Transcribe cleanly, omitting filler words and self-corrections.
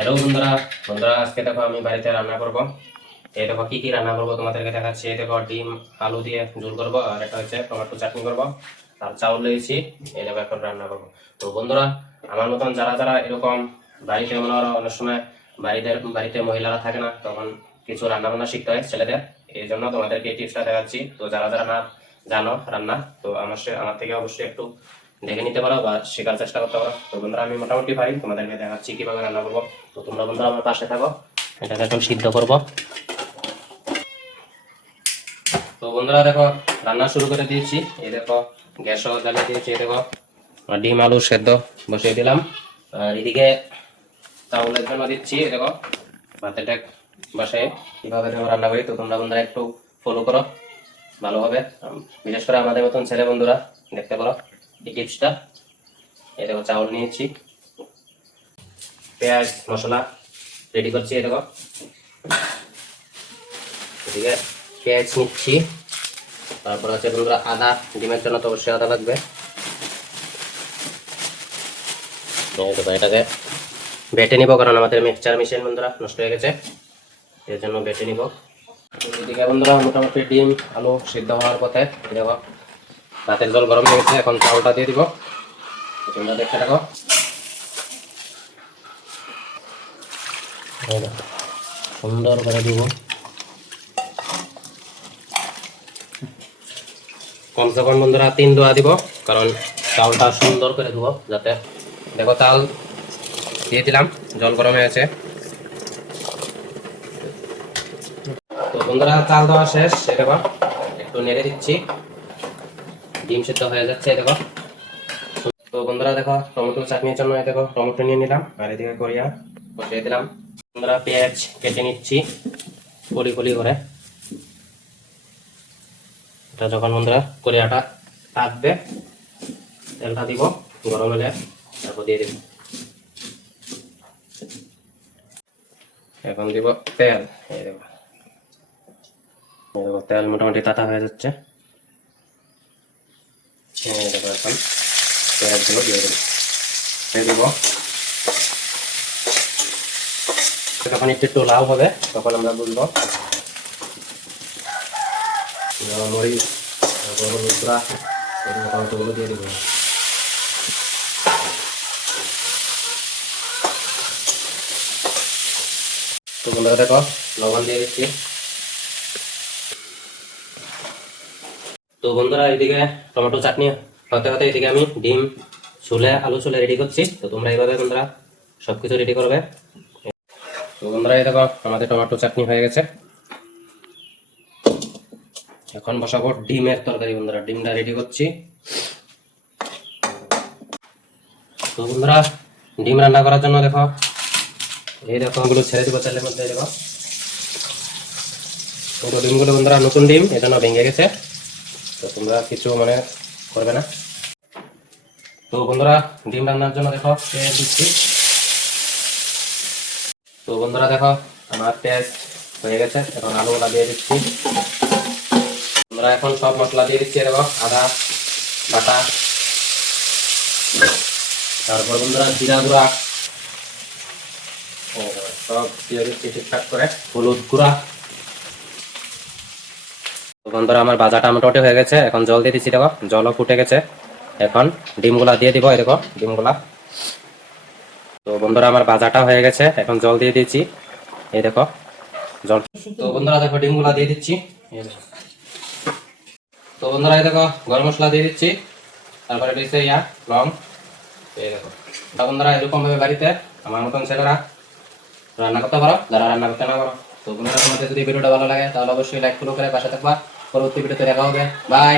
Hello বন্ধুরা বন্ধুরা আজকে দেখো আমি বাড়িতে রান্না করব। এই দেখো কি কি রান্না করব তোমাদেরকে দেখাচ্ছি। এই দেখো ডিম আলু দিয়ে ঝোল করব, আর এটা হচ্ছে টমেটো চাটনি করব, আর চাউল নিয়েছি। এই দেখো এখন রান্না করব। তো বন্ধুরা আমার মতন যারা যারা এরকম বাড়িতে মনে করো অনেক সময় বাড়িতে মহিলারা থাকে না, তখন কিছু রান্না বান্না শিখতে হয় ছেলেদের। এই জন্য তোমাদেরকে এই টিপসটা দেখাচ্ছি। তো যারা যারা না জানো রান্না, তো আমার থেকে অবশ্যই একটু দেখে নিতে পারো বা শেখার চেষ্টা করতে পারো। তো বন্ধুরা আমি মোটামুটি পারি, তোমাদেরকে দেখাচ্ছি কিভাবে রান্না করবো। তো তোমরা বন্ধুরা আমার পাশে থাকো, এটাকে এখন সিদ্ধ করব। তো বন্ধুরা দেখো রান্না শুরু করে দিয়েছি। এই দেখো গ্যাসও জ্বালিয়ে দিয়েছি। এই দেখো ডিম আলু সেদ্ধ বসিয়ে দিলাম, আর এদিকে চাউলের জন্য দিচ্ছি। এই দেখো ভাতেটা বসে কিভাবে দেখো রান্না করি। তো তোমরা বন্ধুরা একটু ফলো করো ভালোভাবে, বিশেষ করে আমাদের মতন ছেলে বন্ধুরা দেখতে পারো এই টিপসটা। এই দেখো চাউল নিয়েছি, পেঁয়াজ মশলা রেডি করছি। এই দেখো এদিকে পেঁয়াজ নিচ্ছি, তারপর হচ্ছে বন্ধুরা আদা, ডিমের জন্য তো অবশ্যই আদা লাগবে। এটাকে বেটে নিব, কারণ আমাদের মিক্সচার মেশিন বন্ধুরা নষ্ট হয়ে গেছে, এর জন্য বেটে নিব। এদিকে বন্ধুরা মোটামুটি ডিম আলু সিদ্ধ হওয়ার পথে। দেখো ভাতের জল গরম হয়ে গেছে, এখন চাউলটা দিয়ে দিব। তোমরা দেখতে থাকো। সুন্দর করে দিব, কমসে কম বন্ধুরা 3 দোয়া দিব, কারণ চাউলটা সুন্দর করে দিব যাতে। দেখো চাল দিয়ে দিলাম, জল গরম হয়েছে। তো বন্ধুরা চাল দেওয়া শেষ। দেখো একটু নেড়ে দিচ্ছি, ডিম সিদ্ধ হয়ে যাচ্ছে। দেখো তো বন্ধুরা দেখো টমেটো চাটনির জন্য দেখো টমেটো নিয়ে নিলাম, আর এদিকে করিয়া বসিয়ে দিলাম। বন্ধুরা পেঁয়াজ কেটে নিচ্ছি কলি কলি করে। এটা যখন বন্ধুরা করিয়াটা কাটবে, তেলটা দিব, গরম হলে তারপর দিয়ে দিব। এখন দিব তেল। এই দেখো তেল মোটামুটি তাতা হয়ে যাচ্ছে। দেখো এখন পেঁয়াজগুলো দিয়ে দেবো, দিব। যখন একটু লাল হবে তখন আমরা বুঝবো মরিচ টমেটোগুলো দিয়ে দেবো। তো বন্ধুরা দেখো লবণ দিয়ে দিচ্ছি। তো বন্ধুরা এদিকে টমেটো চাটনি হতে হতে এদিকে আমি ডিম আলু ছুলে রেডি করছি। তো তোমরা এইভাবে বন্ধুরা সবকিছু রেডি করবে। তো বন্ধুরা এই দেখো আমাদের টমেটো চাটনি হয়ে গেছে। এখন বসাবো ডিমের তরকারি। বন্ধুরা ডিমটা রেডি করছি। তো বন্ধুরা ডিম রান্না করার জন্য দেখো এই দেখো ওগুলো ছেড়ে দিব তেলের মধ্যে। দেখো ডিমগুলো বন্ধুরা নতুন ডিম, এজন্য ভেঙে গেছে, তো তোমরা কিছু মনে করবে না। তো বন্ধুরা ডিম রান্নার জন্য দেখো পেঁয়াজ দিচ্ছি। তো বন্ধুরা দেখো আমার পেঁয়াজ হয়ে গেছে, এখন আলুগুলা দিয়ে দিচ্ছি। বন্ধুরা এখন সব মশলা দিয়ে দিচ্ছি। দেখো আদা বাটা, তারপর বন্ধুরা জিরা গুঁড়া সব দিয়ে দিচ্ছি ঠিকঠাক করে, হলুদ গুঁড়া। বন্ধুরা আমার ভাজাটা মোটামুটি হয়ে গেছে, এখন জল দিয়ে দিচ্ছি। দেখো জলও ফুটে গেছে, এখন ডিমগুলা দিয়ে দিব। এই দেখো ডিমগুলা। তো বন্ধুরা আমার ভাজাটা হয়ে গেছে, এখন জল দিয়ে দিচ্ছি। এই দেখো জল। তো বন্ধুরা দেখো ডিমগুলা দিয়ে দিচ্ছি। তো বন্ধুরা এই দেখো গরম মশলা দিয়ে দিচ্ছি, তারপরে দিচ্ছে লং। এই দেখো বন্ধুরা এরকম ভাবে বাড়িতে আমার মতন ছেলেরা রান্না করতে পারো, যারা রান্না করতে না পারো। তো বন্ধুরা তোমাদের যদি ভিডিওটা ভালো লাগে তাহলে অবশ্যই লাইক ফলো করে পাশে থাকবা। পরবর্তী ভিডিওতে দেখা হবে। বাই।